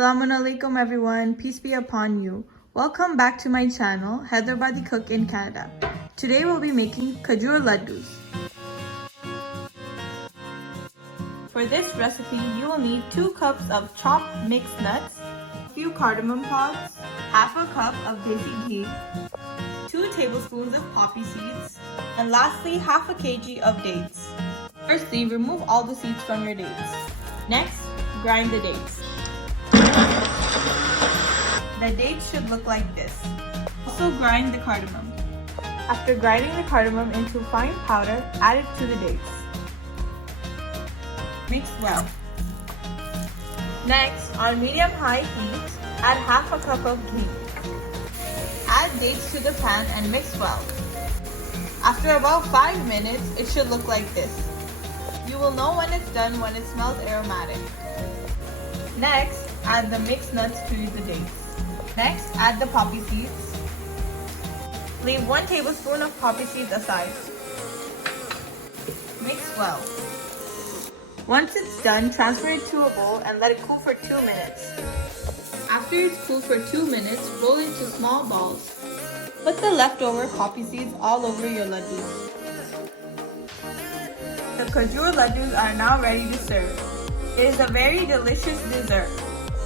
Assalamu alaikum everyone, peace be upon you. Welcome back to my channel, Hyderabadi Cook in Canada. Today we'll be making KAJOOR ladoos. For this recipe, you will need 2 cups of chopped mixed nuts, a few cardamom pods, half a cup of desi ghee, 2 tablespoons of poppy seeds, and lastly half a kg of dates. Firstly, remove all the seeds from your dates. Next, grind the dates. The dates should look like this. Also grind the cardamom. After grinding the cardamom into fine powder, add it to the dates. Mix well. Next, on medium-high heat, add half a cup of ghee. Add dates to the pan and mix well. After about 5 minutes, it should look like this. You will know when it's done when it smells aromatic. Next, add the mixed nuts to the dates. Next, add the poppy seeds. Leave 1 tablespoon of poppy seeds aside. Mix well. Once it's done, transfer it to a bowl and let it cool for 2 minutes. After it's cooled for 2 minutes, roll into small balls. Put the leftover poppy seeds all over your ladoos. The KAJOOR ladoos are now ready to serve. It is a very delicious dessert.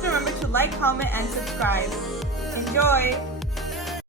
Remember to like, comment, and subscribe. Enjoy!